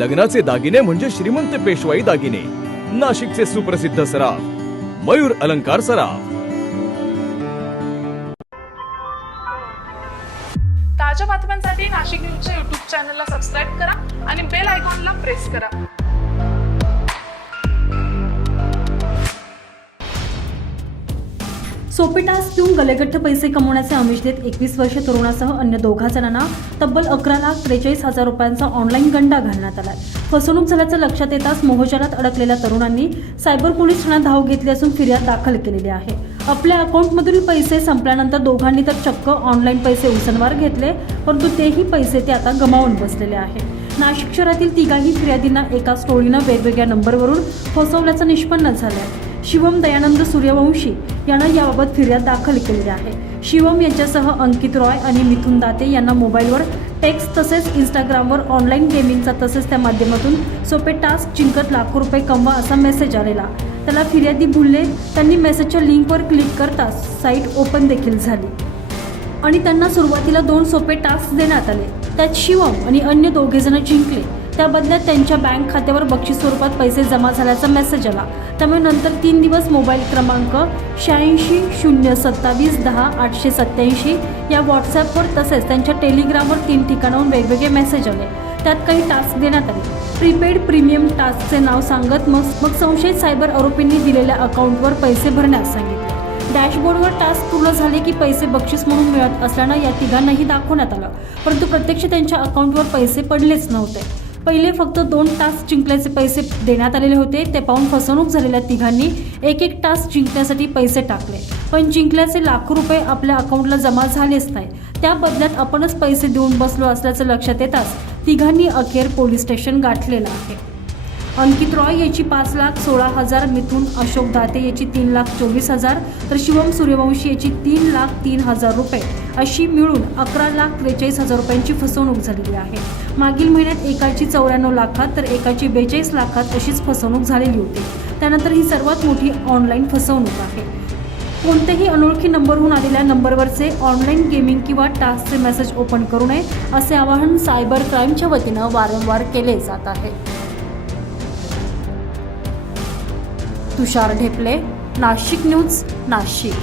लग्नाचे दागिने म्हणजे श्रीमंत पेशवाई दागिने, नाशिकचे सुप्रसिद्ध सराफ मयूर अलंकार सराफ। ताज्या बातम्यांसाठी नाशिक न्यूजच्या YouTube चॅनलला सबस्क्राईब करा आणि बेल आयकॉनला प्रेस करा। सोपे टास्क देऊन गलेगठ्ठ पैसे कमवण्याचे आमिष देत 21 वर्षीय तरुणासह अन्य 2 जणांना तब्बल 11,43,000 रुपयांचा ऑनलाईन गंडा घालण्यात आला। फसवणूक झाल्याचं लक्षात येताच मोहजालात अडकलेल्या तरुणांनी सायबर पोलीस ठाण्यात धाव घेतली असून फिर्याद दाखल केलेली आहे। आपल्या अकाउंटमधील पैसे संपल्यानंतर दोघांनी तर चक्क ऑनलाईन पैसे उसनवार घेतले, परंतु तेही पैसे ते आता गमावून बसलेले आहे। नाशिक शहरातील तिघाही फिर्यादींना एका टोळीनं वेगवेगळ्या नंबरवरून फसवल्याचं निष्पन्न झालंय। शिवम दयानंद सूर्यवंशी यांना याबाबत फिर्याद दाखल केलेली आहे। शिवम यांच्यासह अंकित रॉय आणि मिथुन दाते यांना मोबाईलवर टेक्स्ट तसेच इंस्टाग्रामवर ऑनलाईन गेमिंगचा तसेच त्या माध्यमातून सोपे टास्क जिंकत लाखो रुपये कमवा असा मेसेज आलेला। त्याला फिर्यादी बोलले, त्यांनी मेसेजच्या लिंकवर क्लिक करताच साईट ओपन देखील झाली आणि त्यांना सुरुवातीला 2 सोपे टास्क देण्यात आले। त्यात शिवम आणि अन्य 2 जण जिंकले। त्या बदल्यात त्यांच्या बँक खात्यावर बक्षीस स्वरूपात पैसे जमा झाल्याचा मेसेज आला। त्यामुळे नंतर 3 दिवस मोबाईल क्रमांक 8602720887 या व्हॉट्सॲपवर तसेच त्यांच्या टेलिग्रामवर 3 ठिकाणाहून वेगवेगळे मेसेज आले। त्यात काही टास्क देण्यात आले। प्रीपेड प्रीमियम टास्कचे नाव सांगत मग संशयित सायबर आरोपींनी दिलेल्या अकाउंटवर पैसे भरण्यास सांगितले। डॅशबोर्डवर टास्क पूर्ण झाले की पैसे बक्षीस म्हणून मिळत असल्यानं या तिघांनाही दाखवण्यात आलं, परंतु प्रत्यक्ष त्यांच्या अकाउंटवर पैसे पडलेच नव्हते। पहिले फक्त 2 टास्क जिंकल्याचे पैसे देण्यात आलेले होते। ते पाहून फसवणूक झालेल्या तिघांनी एक टास्क जिंकण्यासाठी पैसे टाकले, पण जिंकल्याचे लाखो रुपये आपल्या अकाउंटला जमा झालेच नाही। त्या बदल्यात आपणच पैसे देऊन बसलो असल्याचं लक्षात येताच तिघांनी अखेर पोलीस स्टेशन गाठलेलं आहे। अंकित रॉय याची 5,16,000, मिथुन अशोक दाते याची 3,24,000 तर शिवम सूर्यवंशी याची 3,03,000 रुपये अशी मिळून 11,43,000 रुपयांची फसवणूक झालेली आहे। मागील महिन्यात एकाची 94 लाखात तर एकाची 42 लाखात अशीच फसवणूक झालेली होती। त्यानंतर ही सर्वात मोठी ऑनलाईन फसवणूक आहे। कोणत्याही अनोळखी नंबरहून आलेल्या नंबरवरचे ऑनलाईन गेमिंग किंवा टास्कचे मेसेज ओपन करू नये असे आवाहन सायबर क्राईमच्या वतीनं वारंवार केले जात आहे। तुषार ढेपले, नाशिक न्यूज, नाशिक।